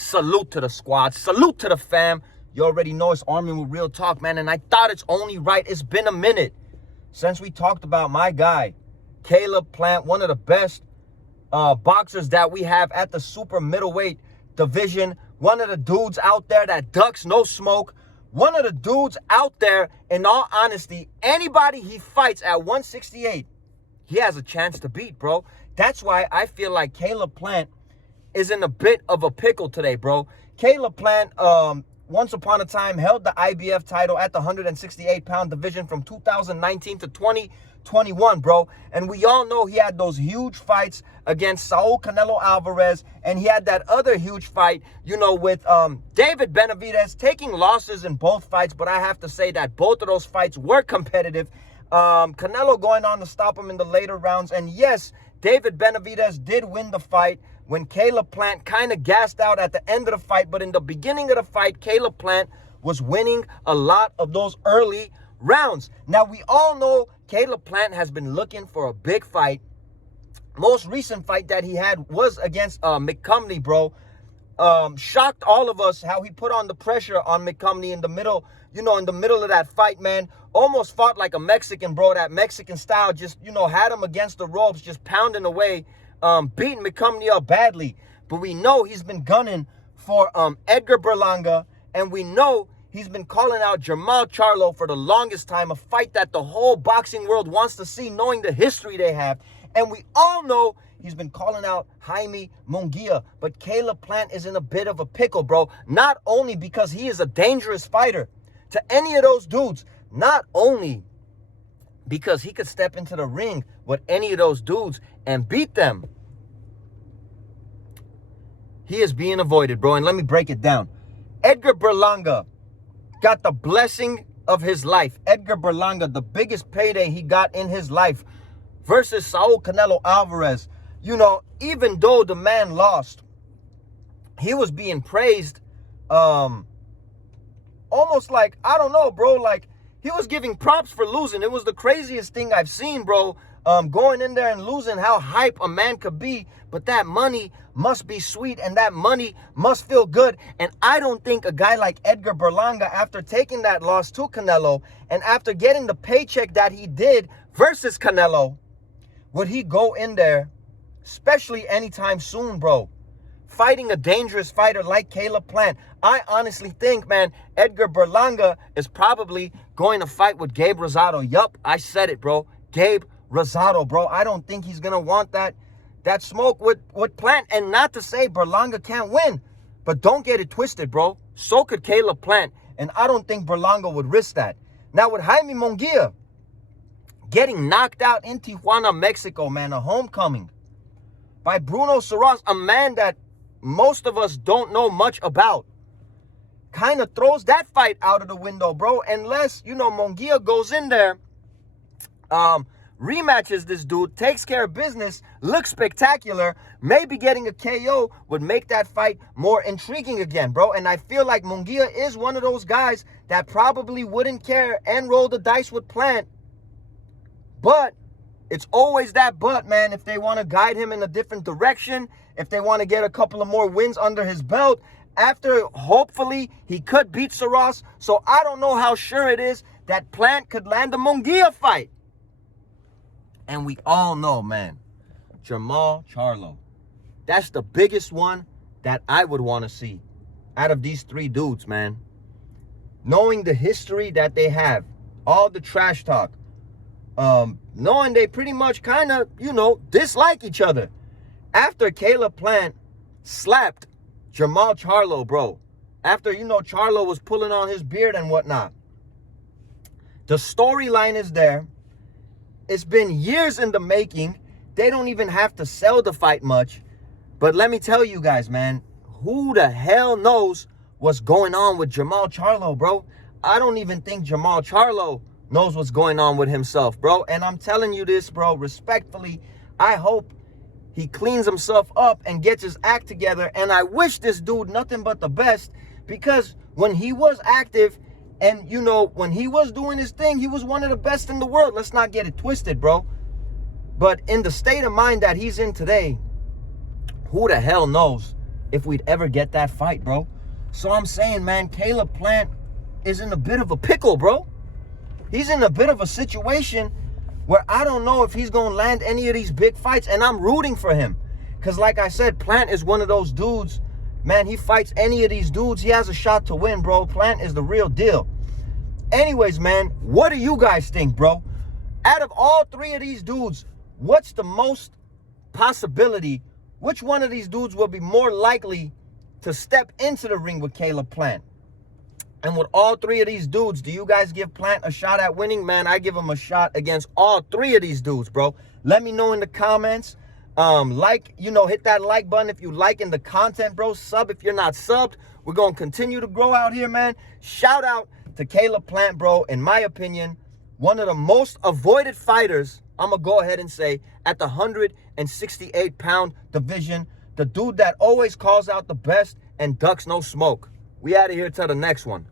Salute to the squad. Salute to the fam. You already know it's Army with Real Talk, man. And I thought it's only right. It's been a minute since we talked about my guy, Caleb Plant, one of the best boxers that we have at the super middleweight division. One of the dudes out there that ducks no smoke. One of the dudes out there, in all honesty, anybody he fights at 168, he has a chance to beat, bro. That's why I feel like Caleb Plant is in a bit of a pickle today, bro. Caleb Plant, once upon a time, held the IBF title at the 168-pound division from 2019 to 2021, bro. And we all know he had those huge fights against Saul Canelo Alvarez, and he had that other huge fight, you know, with David Benavidez, taking losses in both fights. But I have to say that both of those fights were competitive. Canelo going on to stop him in the later rounds. And yes, David Benavidez did win the fight when Caleb Plant kind of gassed out at the end of the fight. But in the beginning of the fight, Caleb Plant was winning a lot of those early rounds. Now, we all know Caleb Plant has been looking for a big fight. Most recent fight that he had was against McCumney, bro. Shocked all of us how he put on the pressure on McCumney in the middle, you know, in the middle of that fight, man. Almost fought like a Mexican, bro. That Mexican style, just, you know, had him against the ropes, just pounding away, beating McCumney up badly. But we know he's been gunning for Edgar Berlanga, and we know he's been calling out JERMALL CHARLO for the longest time, a fight that the whole boxing world wants to see, knowing the history they have. And we all know he's been calling out Jaime Munguia. But Caleb Plant is in a bit of a pickle, bro. Not only because he is a dangerous fighter to any of those dudes, not only because he could step into the ring with any of those dudes and beat them. He is being avoided, bro. And let me break it down. Edgar Berlanga got the blessing of his life. Edgar Berlanga, the biggest payday he got in his life, versus Saul Canelo Alvarez. You know, even though the man lost, he was being praised almost like, I don't know, bro, like he was giving props for losing. It was the craziest thing I've seen, bro. Going in there and losing, how hype a man could be. But that money must be sweet, and that money must feel good. And I don't think a guy like Edgar Berlanga, after taking that loss to Canelo and after getting the paycheck that he did versus Canelo, would he go in there, especially anytime soon, bro, fighting a dangerous fighter like Caleb Plant. I honestly think, man, Edgar Berlanga is probably going to fight with Gabe Rosado. Yup, I said it, bro. Gabe Rosado, bro. I don't think he's going to want that smoke with Plant. And not to say Berlanga can't win, but don't get it twisted, bro. So could Caleb Plant. And I don't think Berlanga would risk that. Now, with Jaime Munguia getting knocked out in Tijuana, Mexico, man, a homecoming by Bruno Saras, a man that most of us don't know much about, kind of throws that fight out of the window, bro. Unless, you know, Munguia goes in there, rematches this dude, takes care of business, looks spectacular, maybe getting a KO would make that fight more intriguing again, bro. And I feel like Munguia is one of those guys that probably wouldn't care and roll the dice with Plant. But it's always that but, man. If they want to guide him in a different direction, if they want to get a couple of more wins under his belt, after hopefully he could beat Saras. So I don't know how sure it is that Plant could land a Munguia fight. And we all know, man, JERMALL CHARLO. That's the biggest one that I would want to see out of these three dudes, man. Knowing the history that they have, all the trash talk, knowing they pretty much kind of, you know, dislike each other. After Caleb Plant slapped JERMALL CHARLO, bro, after, you know, Charlo was pulling on his beard and whatnot, the storyline is there. It's been years in the making. They don't even have to sell the fight much. But let me tell you guys, man, who the hell knows what's going on with JERMALL CHARLO, bro? I don't even think JERMALL CHARLO knows what's going on with himself, bro. And I'm telling you this, bro, respectfully, I hope he cleans himself up and gets his act together. And I wish this dude nothing but the best, because when he was active and, you know, when he was doing his thing, he was one of the best in the world. Let's not get it twisted, bro. But in the state of mind that he's in today, who the hell knows if we'd ever get that fight, bro. So I'm saying, man, Caleb Plant is in a bit of a pickle, bro. He's in a bit of a situation where I don't know if he's going to land any of these big fights, and I'm rooting for him. Because like I said, Plant is one of those dudes, man, he fights any of these dudes, he has a shot to win, bro. Plant is the real deal. Anyways, man, what do you guys think, bro? Out of all three of these dudes, what's the most possibility? Which one of these dudes will be more likely to step into the ring with Caleb Plant? And with all three of these dudes, do you guys give Plant a shot at winning? Man, I give him a shot against all three of these dudes, bro. Let me know in the comments. Hit that like button if you liking the content, bro. Sub if you're not subbed. We're going to continue to grow out here, man. Shout out to Caleb Plant, bro. In my opinion, one of the most avoided fighters, I'm going to go ahead and say, at the 168-pound division. The dude that always calls out the best and ducks no smoke. We out of here till the next one.